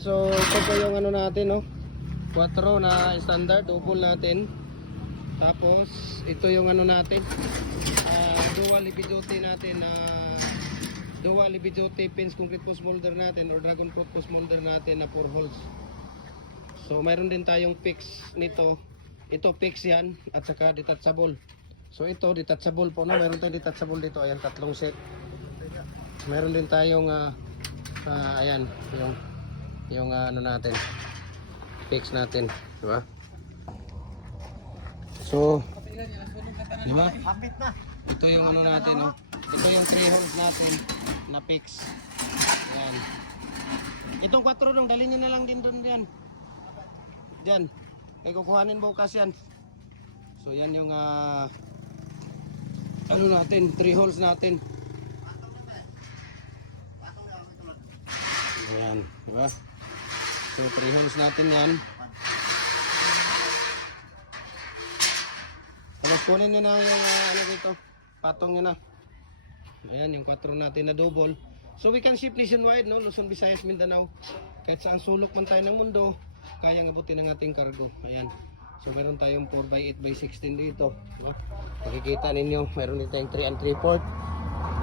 So ito po yung ano natin, no? 4 na standard, double natin. Tapos ito yung ano natin, dual libidote natin na dual libidote pins concrete post molder natin or dragon fruit post molder natin na 4 holes. So mayroon din tayong fix nito. Ito fix yan at saka detachable. So ito detachable po, no? Mayroon tayong detachable dito, ayan, 3 set. Mayroon din tayong ayan, yung ano natin, fix natin, di ba? So, di ba? Ito yung ano natin, no? Ito yung 3 holes natin na fix. Ayan. Itong 4 dong, dalhin nyo na lang din doon yan. Diyan. Ay kukuhanin bukas yan. So yan yung ano natin, 3 holes natin. Ayan, di ba? So 3 holes natin yan. Tapos kunin nyo na yung ano dito, patong nyo na. Ayan yung 4 natin na double. So we can ship nationwide, no? Luzon, Visayas, Mindanao. Kahit saan sulok man tayo ng mundo, kayang abutin ng ating cargo. Ayan. So meron tayong 4x8x16 dito, no? Makikita ninyo, meron din tayong 3 and 3/4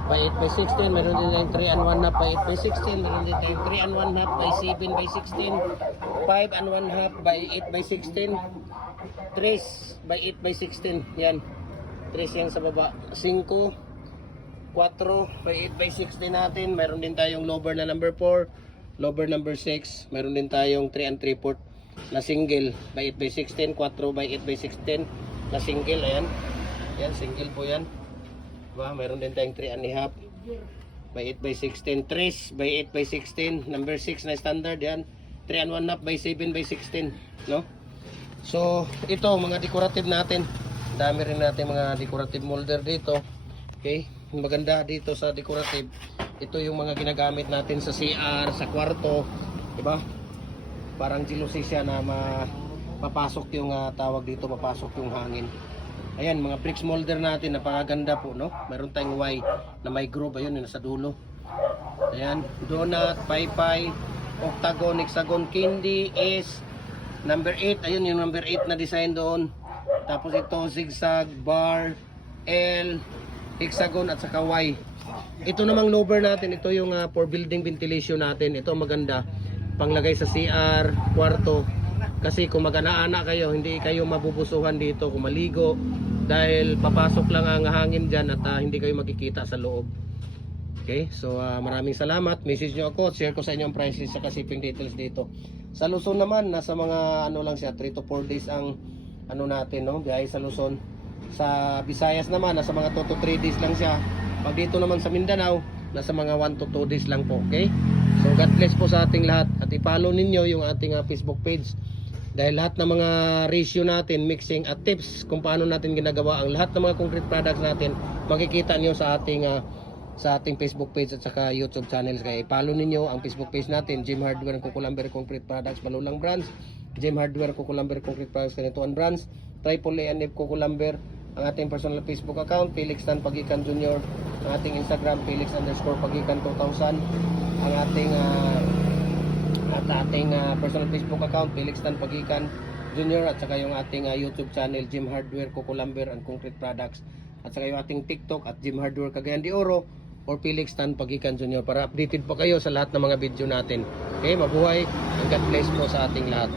by 8x16, meron din tayong 3 and 1/2 by 8x16, meron din tayong 3 and 1/2 by 7x16, 5 and 1/2 by 8x16, 3 by 8x16, yan. 3 yan sa baba, 5, 4 by 8x16 natin, meron din tayong lower na number 4, lower number 6, meron din tayong 3 and 3/4 na single by 8x16, 4 by 8x16 na single, ayan. Yan, single po yan. Diba? Meron din tayong 3 and a half by 8x16, 3 by 8x16, number 6 na standard yan, 3 and 1/2 by 7x16, no? So, ito mga decorative natin. Dami rin natin mga decorative molder dito. Okay? Maganda dito sa decorative. Ito yung mga ginagamit natin sa CR, sa kwarto, diba? Parang jealousy siya na mapapasok yung tawag dito, mapasok yung hangin. Ayan, mga bricks molder natin, napakaganda po, no? Meron tayong Y na may groove, ayun, nasa dulo. Ayan, donut, pie-pie, octagon, hexagon, candy, S, number 8, ayun yung number 8 na design doon. Tapos ito, zigzag, bar, L, hexagon at saka Y. Ito namang lower natin, ito yung for building ventilation natin. Ito maganda, panglagay sa CR, kwarto. Kasi kung mag-ana-ana kayo, hindi kayo mabubusuhan dito kung maligo. Dahil papasok lang ang hangin dyan at hindi kayo makikita sa loob. Okay, so maraming salamat. Message nyo ako, share ko sa inyo ang prices sa shipping details dito. Sa Luzon naman, nasa mga ano lang siya, 3 to 4 days ang ano natin, no? Biyahe sa Luzon. Sa Visayas naman, nasa mga 2 to 3 days lang siya. Pag dito naman sa Mindanao, nasa mga 1 to 2 days lang po. Okay, so God bless po sa ating lahat. At i-follow ninyo yung ating Facebook page. Dahil lahat ng mga ratio natin, mixing at tips kung paano natin ginagawa ang lahat ng mga concrete products natin, makikita niyo sa ating Facebook page at saka YouTube channels. Kaya i-follow ninyo ang Facebook page natin, Gem Hardware Kukulamber Concrete Products, Balulang Brands, Gem Hardware Kukulamber Concrete Products, Kanituan Brands, Triple A&F Kukulamber, ang ating personal Facebook account, Felix Tan Pagikan Jr., ang ating Instagram, Felix_Pagikan 2000, ang ating personal Facebook account, Felix Tan Pagikan Jr. at saka yung ating YouTube channel, Gem Hardware Kukulamber and Concrete Products, at saka yung ating TikTok at Gem Hardware Cagayan de Oro or Felix Tan Pagikan Jr. para updated po kayo sa lahat ng mga video natin. Okay, mabuhay and God bless po sa ating lahat.